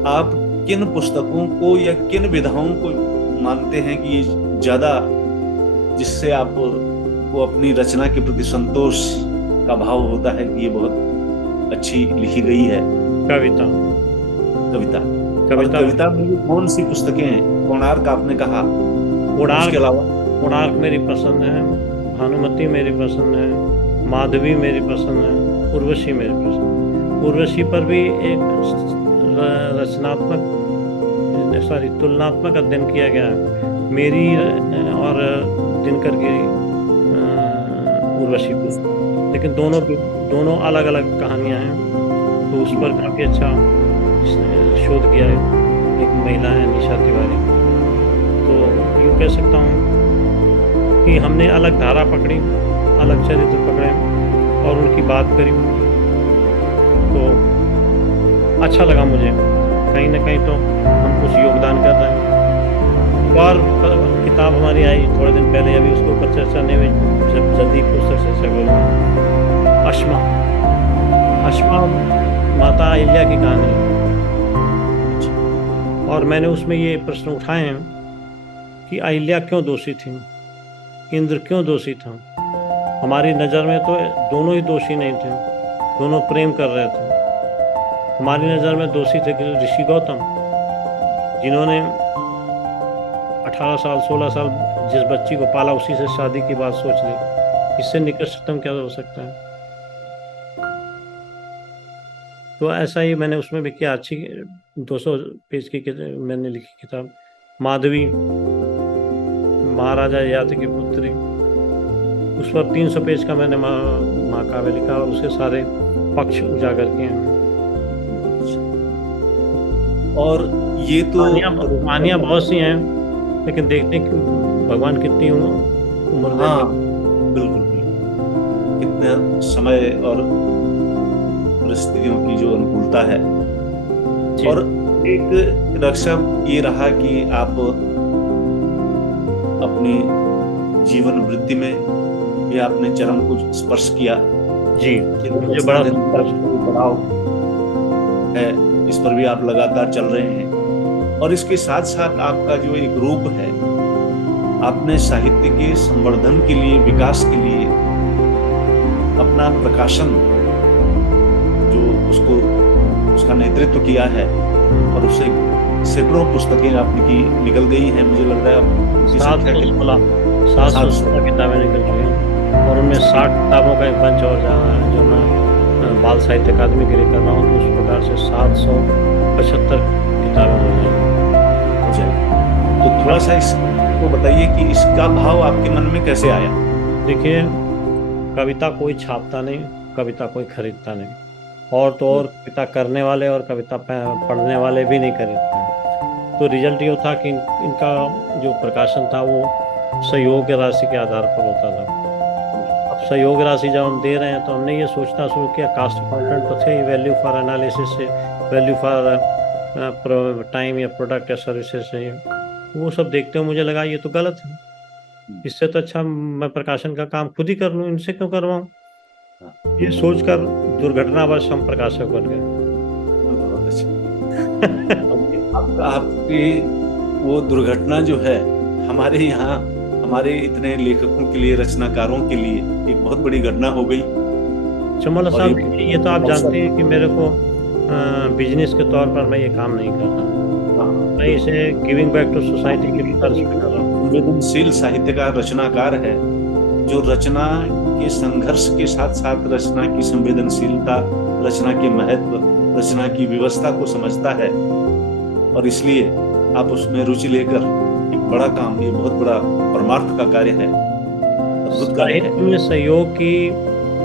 आप किन पुस्तकों को या किन विधाओं को मानते हैं कि ये ज्यादा, जिससे आप को अपनी रचना के प्रति संतोष का भाव होता है कि ये बहुत अच्छी लिखी गई है? कविता में कौन सी पुस्तकें हैं? कोणार्क आपने कहा, उसके अलावा? कोणार्क मेरी पसंद है, भानुमति मेरी पसंद है, माधवी मेरी पसंद है, उर्वशी मेरी पसंद। उर्वशी पर भी एक तुलनात्मक अध्ययन किया गया है, मेरी और दिनकर की उर्वशी पर, लेकिन दोनों अलग अलग कहानियां हैं। तो उस पर काफ़ी अच्छा शोध किया है एक महिला है, निशा तिवारी। तो यूँ कह सकता हूँ कि हमने अलग धारा पकड़ी, अलग चरित्र पकड़े और उनकी बात करी, तो अच्छा लगा मुझे। कहीं ना कहीं तो हम कुछ योगदान कर रहे हैं। और किताब हमारी आई थोड़े दिन पहले, अभी उसके ऊपर चर्चा नहीं हुई, जब जल्दी पुस्तक चर्चा करूँगा। अश्मा माता अहिल्या की कहानी, और मैंने उसमें ये प्रश्न उठाए हैं कि अहिल्या क्यों दोषी थी, इंद्र क्यों दोषी था। हमारी नज़र में तो दोनों ही दोषी नहीं थे, दोनों प्रेम कर रहे थे। हमारी नज़र में दोषी थे कि ऋषि गौतम, जिन्होंने 18 साल 16 साल जिस बच्ची को पाला उसी से शादी की बात सोच ली। इससे निकृष्टतम क्या हो सकता है? तो ऐसा ही मैंने उसमें भी किया। अच्छी 200 पेज की मैंने लिखी किताब माधवी, महाराजा ययाति की पुत्री। उस पर 300 पेज का मैंने महाकाव्य लिखा और उसके सारे पक्ष उजागर किए हैं। और ये तो कहानियाँ बहुत सी हैं, लेकिन देखते हैं कि भगवान कितनी उम्र देते हाँ, हैं। बिल्कुल कितना समय और परिस्थितियों की जो अनुकूलता है। जी। और एक रक्षक ये रहा कि आप अपनी जीवन वृत्ति में भी आपने चरम को स्पर्श किया। जी, कि मुझे बड़ा बढ़ाव है, इस पर भी आप लगातार चल रहे हैं। और इसके साथ साथ आपका जो एक रूप है, आपने साहित्य के संवर्धन के लिए, विकास के लिए अपना प्रकाशन जो उसका नेतृत्व किया है, और उससे सैकड़ों पुस्तकें आपने की निकल गई हैं। मुझे लग रहा है 716 किताबें निकल चुकी हैं, और उनमें 60 किताबों का एक बंच और जा रहा है जो मैं बाल साहित्य अकादमी के लिए कर रहा हूँ। तो उस प्रकार से 775 किताबें हो जाएंगी। तो थोड़ा सा इसको बताइए कि इसका भाव आपके मन में कैसे आया? देखिए, कविता कोई छापता नहीं, कविता कोई खरीदता नहीं, और तो और कविता करने वाले और कविता पढ़ने वाले भी नहीं खरीदते हैं। तो रिजल्ट ये था कि इनका जो प्रकाशन था वो सहयोग राशि के आधार पर होता था। अब सहयोग राशि जब हम दे रहे हैं तो हमने ये सोचना शुरू किया, कास्ट अकाउंटेंट तो थे ही, वैल्यू फॉर एनालिसिस से, वैल्यू फॉर टाइम या प्रोडक्ट या सर्विसेज से, वो सब देखते हुए मुझे लगा ये तो गलत है। इससे तो अच्छा मैं प्रकाशन का काम खुद ही कर लूँ, इनसे क्यों करवाऊँ। ये सोचकर दुर्घटनावश हम प्रकाशक बन गए। बहुत अच्छा। आपकी वो दुर्घटना जो है हमारे यहाँ, हमारे इतने लेखकों के लिए, रचनाकारों के लिए एक बहुत बड़ी घटना हो गई। चमोला साहब, ये तो आप जानते हैं कि मेरे को बिजनेस के तौर पर मैं ये काम नहीं करता। मैं इसे गिविंग बैक टू सोसाइटी के लिए कर रहा हूँ। संवेदनशील साहित्यकार, रचनाकार है जो रचना के संघर्ष के साथ साथ रचना की संवेदनशीलता, रचना के महत्व, रचना की व्यवस्था को समझता है, और इसलिए आप उसमें रुचि लेकर एक बड़ा काम, ये बहुत बड़ा परमार्थ का कार्य है, अद्भुत कार्य है। में सहयोग की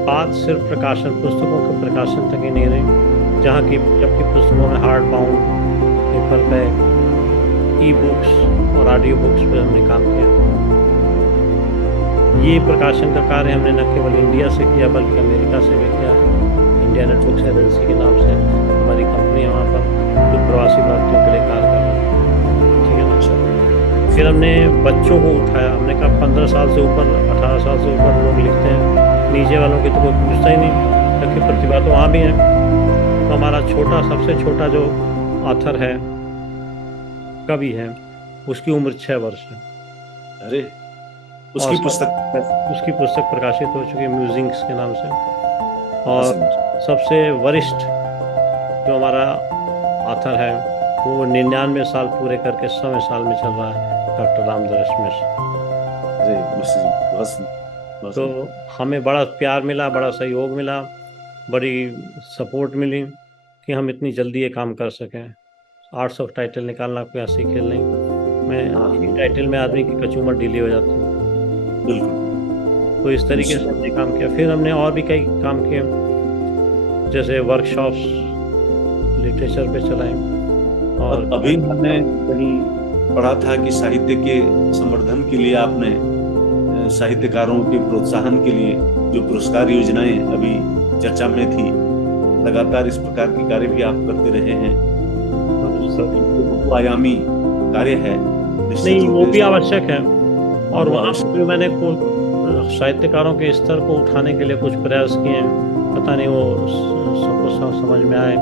बात सिर्फ प्रकाशन, पुस्तकों के प्रकाशन तक ही नहीं रही, जहाँ की जबकि पुस्तकों में hard bound, paper bag, e books और ऑडियो बुक्स पे हमने काम किया। ये प्रकाशन का कार्य हमने न केवल इंडिया से किया बल्कि अमेरिका से भी किया। इंडिया नेट बुक्स एजेंसी के नाम से हमारी कंपनी है, वहाँ पर कुछ प्रवासी भारतीयों के लिए कार्य कर रही है। ठीक है ना। फिर हमने बच्चों को उठाया, हमने कहा 15 साल से ऊपर, 18 साल से ऊपर लोग लिखते हैं, नीचे वालों की तो कोई पूछता ही नहीं, जबकि प्रतिभा तो वहाँ भी है। तो हमारा सबसे छोटा जो ऑथर है, कवि है, उसकी उम्र 6 वर्ष है। अरे, उसकी पुस्तक प्रकाशित हो चुकी है म्यूजिंग्स के नाम से। और सबसे वरिष्ठ जो हमारा ऑथर है वो 99 साल पूरे करके 100वें साल में चल रहा है, डॉक्टर रामदरस मिश्र। तो हमें बड़ा प्यार मिला, बड़ा सहयोग मिला, बड़ी सपोर्ट मिली कि हम इतनी जल्दी ये काम कर सकें। 800 टाइटल निकालना कोई ऐसी खेल नहीं। मैं टाइटल में आदमी की कचूमर ढीली हो जाती है। बिल्कुल। तो इस तरीके से हमने काम किया। फिर हमने और भी कई काम किए, जैसे वर्कशॉप्स लिटरेचर पे चलाए। और अभी मैंने कहीं पढ़ा था कि साहित्य के संवर्धन के लिए आपने साहित्यकारों के प्रोत्साहन के लिए जो पुरस्कार योजनाएं अभी चर्चा में थी, लगातार इस प्रकार के कार्य भी आप करते रहे हैं। आयामी कार्य है, नहीं वो भी आवश्यक है। और वहाँ पर मैंने साहित्यकारों के स्तर को उठाने के लिए कुछ प्रयास किए हैं। पता नहीं वो सबको समझ में आए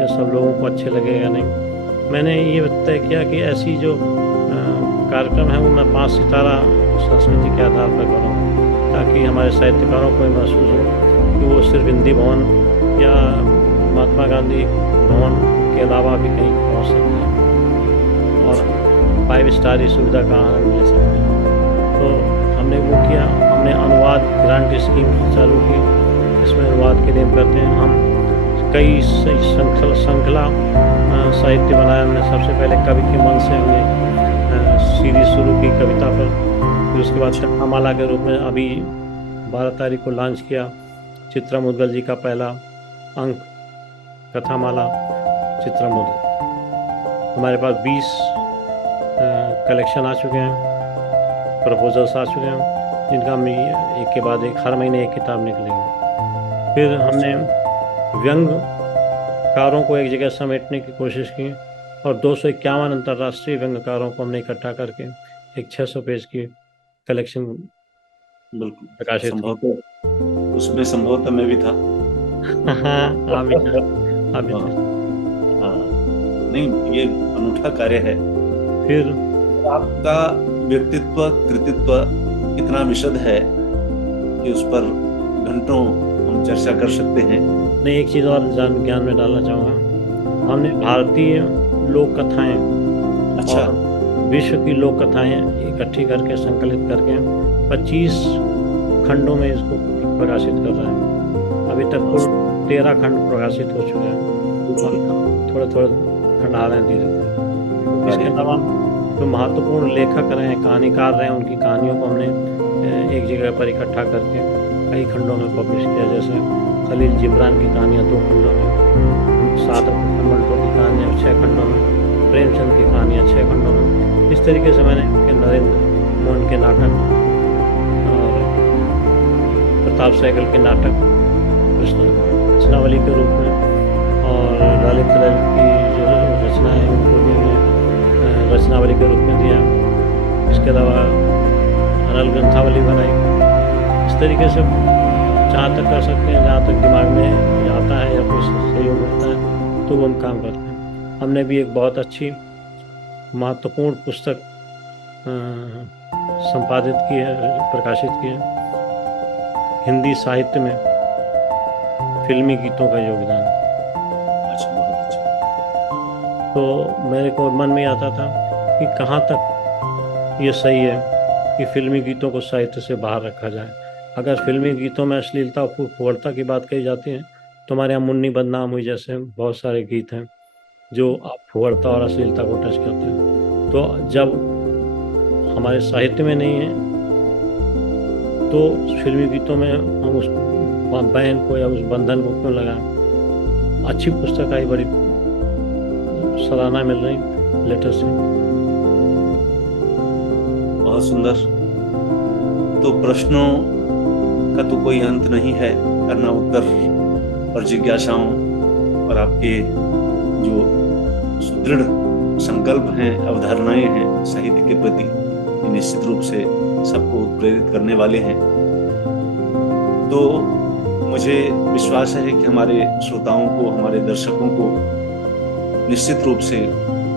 या सब लोगों को अच्छे लगे या नहीं। मैंने ये तय किया कि ऐसी जो कार्यक्रम है वो मैं 5 सितारा संस्कृति के आधार पर करूँ, ताकि हमारे साहित्यकारों को महसूस हो कि वो सिर्फ हिंदी भवन या महात्मा गांधी भवन के अलावा भी कहीं पहुंच सकते हैं और 5 स्टार की सुविधा का आनंद ले सकते हैं। तो हमने वो किया, हमने अनुवाद ग्रांट स्कीम चालू की, इसमें अनुवाद के लिए हम करते हैं। हम कई श्रृंखला साहित्य बनाया हमने। सबसे पहले कवि के मन से हमने सीरीज शुरू की कविता पर, फिर उसके बाद कथामाला के रूप में अभी 12 तारीख को लॉन्च किया चित्रा मुद्गल जी का पहला अंक कथामाला चित्रा मुद्गल। हमारे पास 20 कलेक्शन आ चुके हैं, प्रपोजल्स आ चुके हैं, जिनका हम एक के बाद एक हर महीने एक किताब निकलेगी। फिर हमने व्यंग्यकारों को एक जगह समेटने की कोशिश की और 251 अंतर्राष्ट्रीय व्यंग्यकारों को हमने इकट्ठा करके एक 600 पेज की कलेक्शन बिल्कुल प्रकाशित की। संभवतः उसमें संभवतः मैं भी था। हाँ, आप भी थे। हाँ, नहीं, ये अनूठा कार्य है। फिर आपका व्यक्तित्व कृतित्व इतना विशद है कि उस पर घंटों हम चर्चा कर सकते हैं। मैं एक चीज़ और ज्ञान में डालना चाहूँगा। हमने भारतीय लोक कथाएं, अच्छा, विश्व की लोक कथाएं इकट्ठी करके संकलित करके 25 खंडों में इसको प्रकाशित कर रहे हैं। अभी तक कुल 13 खंड प्रकाशित हो चुके हैं, थोड़े थोड़े खंड आ रहे हैं धीरे धीरे। इसके अलावा जो महत्वपूर्ण लेखक रहे हैं, कहानीकार रहे हैं, उनकी कहानियों को हमने एक जगह पर इकट्ठा करके कई खंडों में पब्लिश किया। जैसे खलील जिब्रान की कहानियाँ 2 खंडों में, सादत मंटो की कहानियाँ 6 खंडों में, प्रेमचंद की कहानियाँ 6 खंडों में। इस तरीके से मैंने नरेंद्र मोहन के नाटक और प्रताप सहगल के नाटक रचनावली के रूप में और ललित की जो रचना है उनको भी हमने रचनावली के रूप में दिया। इसके अलावा अनल ग्रंथावली बनाई। इस तरीके से जहाँ तक कर सकते हैं, जहाँ तक दिमाग में आता है या कुछ सहयोग मिलता है तो वो हम काम करते हैं। हमने भी एक बहुत अच्छी महत्वपूर्ण पुस्तक संपादित की है, प्रकाशित की है, हिंदी साहित्य में फिल्मी गीतों का योगदान। अच्छा, बहुत अच्छा। तो मेरे को मन में आता था कि कहाँ तक ये सही है कि फिल्मी गीतों को साहित्य से बाहर रखा जाए। अगर फिल्मी गीतों में अश्लीलता और फूहड़ता की बात कही जाती है तो हमारे यहाँ मुन्नी बदनाम हुई जैसे बहुत सारे गीत हैं जो आप फूहड़ता और अश्लीलता को टच करते हैं। तो जब हमारे साहित्य में नहीं है तो फिल्मी गीतों में हम उस बैन को या उस बंधन को क्यों लगाएं। अच्छी पुस्तक आई, बड़ी सराहना मिल रही लेटर से। बहुत सुंदर। तो प्रश्नों का तो कोई अंत नहीं है, करना उत्तर और जिज्ञासाओं और आपके जो सुदृढ़ संकल्प हैं, अवधारणाएं हैं साहित्य के प्रति, ये निश्चित रूप से सबको प्रेरित करने वाले हैं। तो मुझे विश्वास है कि हमारे श्रोताओं को, हमारे दर्शकों को निश्चित रूप से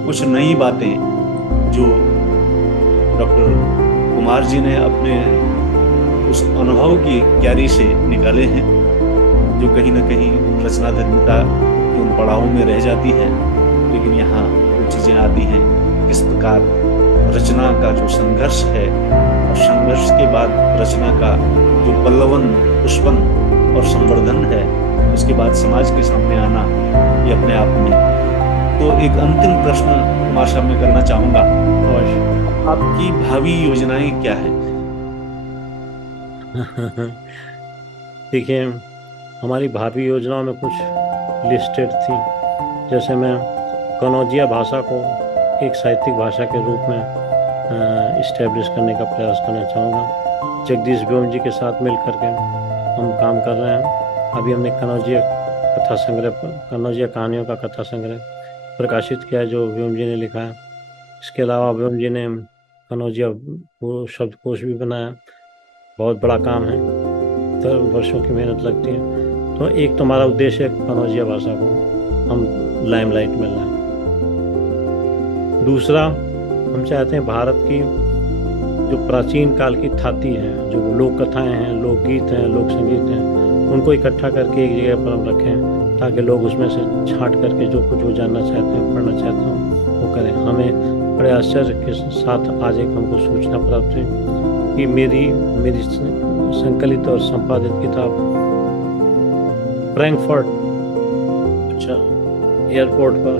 कुछ नई बातें जो डॉक्टर कुमार जी ने अपने उस अनुभव की क्यारी से निकाले हैं, जो कहीं ना कहीं रचनाधर्मिता के उन पड़ावों में रह जाती है, लेकिन यहाँ कुछ चीजें आती हैं। किस प्रकार रचना का जो संघर्ष है और संघर्ष के बाद रचना का जो पल्लवन, पुष्पन और संवर्धन है, उसके बाद समाज के सामने आना, ये अपने आप में। तो एक अंतिम प्रश्न कुमार साहब मैं करना चाहूंगा, आपकी भावी योजनाएं क्या है? देखिए, हमारी भावी योजनाओं में कुछ लिस्टेड थी। जैसे मैं कनौजिया भाषा को एक साहित्यिक भाषा के रूप में इस्टेब्लिश करने का प्रयास करना चाहूँगा। जगदीश व्योम जी के साथ मिल करके हम काम कर रहे हैं। अभी हमने कनौजिया कथा संग्रह, कनौजिया कहानियों का कथा संग्रह प्रकाशित किया है जो व्योम जी ने लिखा है। इसके अलावा व्योम जी ने कनौजिया वो शब्दकोश भी बनाया। बहुत बड़ा काम है, 10 वर्षों की मेहनत लगती है। तो एक तो हमारा उद्देश्य है कनौजिया भाषा को हम लाइमलाइट में लाएं। दूसरा, हम चाहते हैं भारत की जो प्राचीन काल की थाती है, जो लोक कथाएं हैं, लोकगीत हैं, लोक संगीत हैं, उनको इकट्ठा करके एक जगह पर हम रखें, ताकि लोग उसमें से छांट करके जो कुछ वो जानना चाहते हैं, पढ़ना चाहते हैं, वो करें। हमें बड़े आश्चर्य के साथ आज एक हमको सूचना प्राप्त हुई कि मेरी संकलित और संपादित किताब फ्रैंकफर्ट अच्छा, एयरपोर्ट पर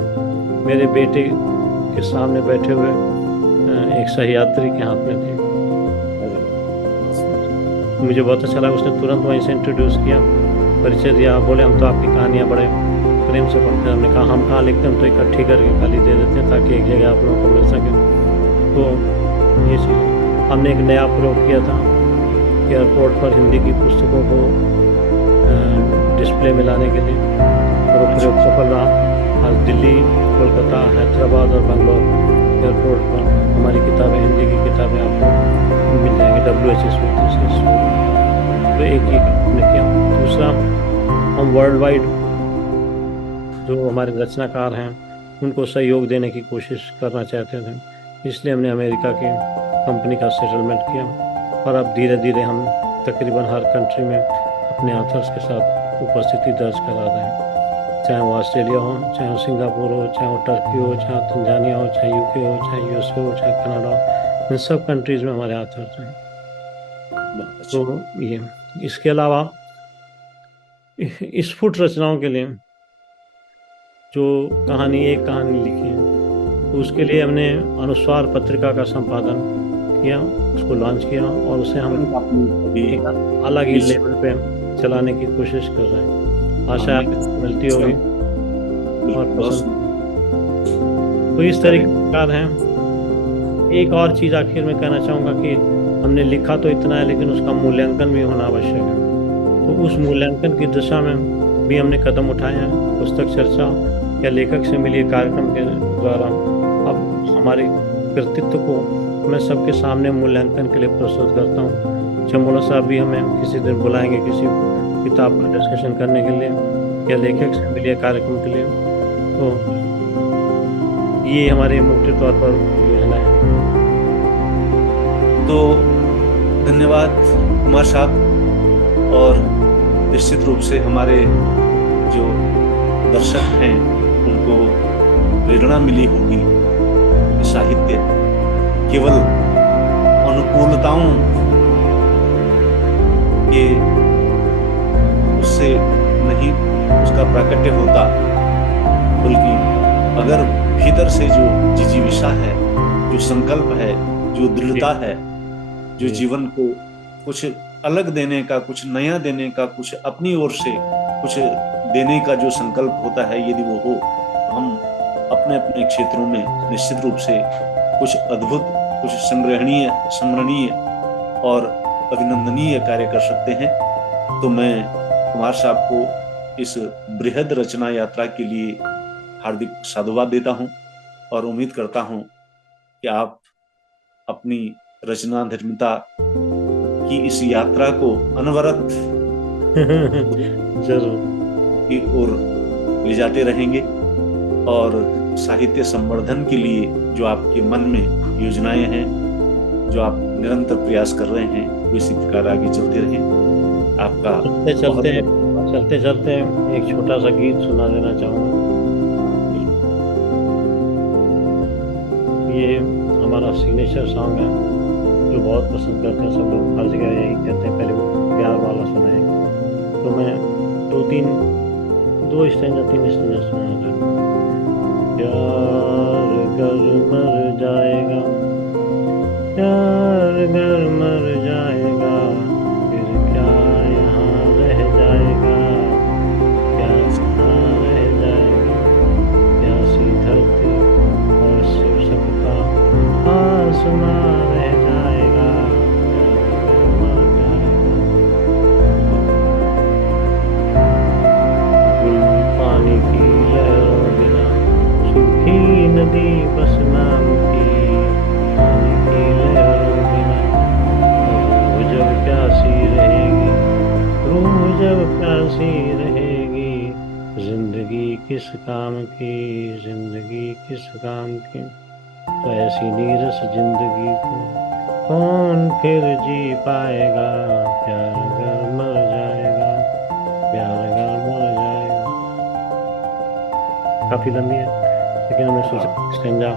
मेरे बेटे के सामने बैठे हुए एक सहयात्री के हाथ में थी। मुझे बहुत अच्छा लगा। उसने तुरंत वहीं से इंट्रोड्यूस किया, परिचय दिया। बोले हम तो आपकी कहानियाँ बड़े प्रेम से पढ़ते हैं। हमने कहा हम कहाँ लिखते हैं, हम तो इकट्ठी करके खाली दे देते हैं ताकि एक जगह आप लोगों को मिल सके। तो ये चीज़ हमने एक नया प्रयोग किया था, एयरपोर्ट पर हिंदी की पुस्तकों को डिस्प्ले में लाने के लिए, और वो प्रयोग सफल रहा। आज दिल्ली, कोलकाता, हैदराबाद और बेंगलोर एयरपोर्ट पर हमारी किताबें, हिंदी की किताबें आपको मिल जाएंगी WHS में। तो एक ये हमने किया। दूसरा, हम वर्ल्ड वाइड जो हमारे रचनाकार हैं उनको सहयोग देने की कोशिश करना चाहते थे, इसलिए हमने अमेरिका की कंपनी का सेटलमेंट किया, और अब धीरे धीरे हम तकरीबन हर कंट्री में अपने ऑथर्स के साथ उपस्थिति दर्ज करा रहे हैं, चाहे वो ऑस्ट्रेलिया हो, चाहे वो सिंगापुर हो, चाहे वो टर्की हो, चाहे तंजानिया हो, चाहे UK हो, चाहे USA हो, चाहे कनाडा हो। इन सब कंट्रीज में हमारे ऑथर्स हैं। तो ये इसके अलावा स्फुट रचनाओं के लिए जो एक कहानी लिखी है, तो उसके लिए हमने अनुस्वार पत्रिका का संपादन किया, उसको लॉन्च किया, और उसे हम एक अलग ही लेवल पे चलाने की कोशिश कर रहे हैं। आशा आपको मिलती होगी और पसंद। तो इस तरीके के कार हैं। एक और चीज़ आखिर में कहना चाहूँगा कि हमने लिखा तो इतना है, लेकिन उसका मूल्यांकन भी होना आवश्यक है। तो उस मूल्यांकन की दिशा में भी हमने कदम उठाए हैं। पुस्तक चर्चा या लेखक से मिलिए कार्यक्रम के द्वारा अब हमारे कृतित्व को मैं सबके सामने मूल्यांकन के लिए प्रस्तुत करता हूँ। चमोला साहब भी हमें किसी दिन बुलाएंगे किसी किताब पर डिस्कशन करने के लिए या लेखक से मिलिए कार्यक्रम के लिए। तो ये हमारे मोटे तौर पर योजना है। तो धन्यवाद कुमार साहब, और निश्चित रूप से हमारे जो दर्शक हैं उनको प्रेरणा मिली होगी कि साहित्य केवल अनुकूलताओं के उससे नहीं उसका प्राकट्य होता, बल्कि अगर भीतर से जो जिजीविषा है, जो संकल्प है, जो दृढ़ता है, जो जीवन को कुछ अलग देने का, कुछ नया देने का, कुछ अपनी ओर से कुछ देने का जो संकल्प होता है, यदि वो हो तो हम अपने अपने क्षेत्रों में निश्चित रूप से कुछ अद्भुत, कुछ संग्रहणीय, स्मरणीय और अभिनंदनीय कार्य कर सकते हैं। तो मैं कुमार साहब को इस बृहद रचना यात्रा के लिए हार्दिक साधुवाद देता हूं, और उम्मीद करता हूं कि आप अपनी रचना निर्मिता की इस यात्रा को अनवरत जरूर की ओर ले जाते रहेंगे, और साहित्य संवर्धन के लिए जो आपके मन में योजनाएं हैं, जो आप निरंतर प्रयास कर रहे हैं, वो इसी प्रकार आगे चलते रहें। आपका चलते चलते एक छोटा सा गीत सुना देना चाहूँगा। ये हमारा सिग्नेचर सॉन्ग है जो बहुत पसंद करते हैं सब लोग, हर जगह यही कहते हैं, पहले वो प्यार वाला सुनाएंगे। तो मैं दो स्टैंजा 3 स्टैंजा सुनाना चाहता हूँ। प्यार कर मर जाएगा, प्यार कर मर जाएगा, फिर क्या यहाँ रह जाएगा, क्या यहाँ रह जाएगा, प्यासी धरती और शिव सबका आसमां रह जाएगा, प्यार कर मर जाएगा। गुल पानी की लहरों बिना सूखी नदी बस नाम की, पानी की लहरों बिना रूह जब प्यासी रहेगी, रूह जब प्यासी रहेगी, जिंदगी किस काम की, जिंदगी किस काम की। तो ऐसी नीरस जिंदगी को कौन फिर जी पाएगा, प्यार अगर मर जाएगा, काफ़ी लंबी है, लेकिन हमने सोचा स्टेंजा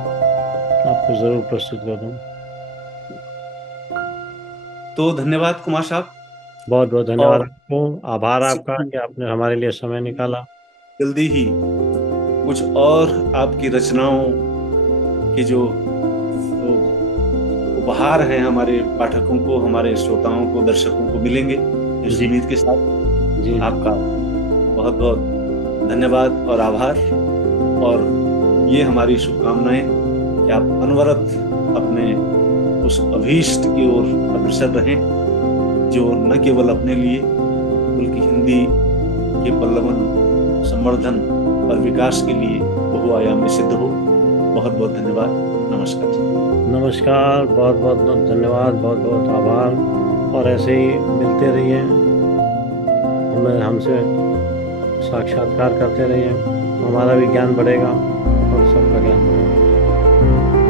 आपको ज़रूर प्रस्तुत कर दूँ। तो धन्यवाद कुमार साहब। बहुत बहुत धन्यवाद और आपको, आभार आपका इसी कि आपने हमारे लिए समय निकाला। जल्दी ही कुछ और आपकी रचनाओं के जो उपहार हैं हमारे पाठकों को, हमारे श्रोताओं को, दर्शकों को मिलेंगे इस जी उम्मीद के साथ। जी आपका बहुत बहुत धन्यवाद और आभार, और ये हमारी शुभकामनाएं कि आप अनवरत अपने उस अभीष्ट की ओर अग्रसर रहें जो न केवल अपने लिए बल्कि हिंदी के पल्लवन, संवर्धन और विकास के लिए बहुआयामी सिद्ध हो। बहुत बहुत धन्यवाद। नमस्कार। नमस्कार, बहुत बहुत धन्यवाद, बहुत बहुत आभार, और ऐसे ही मिलते रहिए, हमें हमसे साक्षात्कार करते रहिए, हमारा भी ज्ञान बढ़ेगा और सबका ज्ञान बढ़ेगा।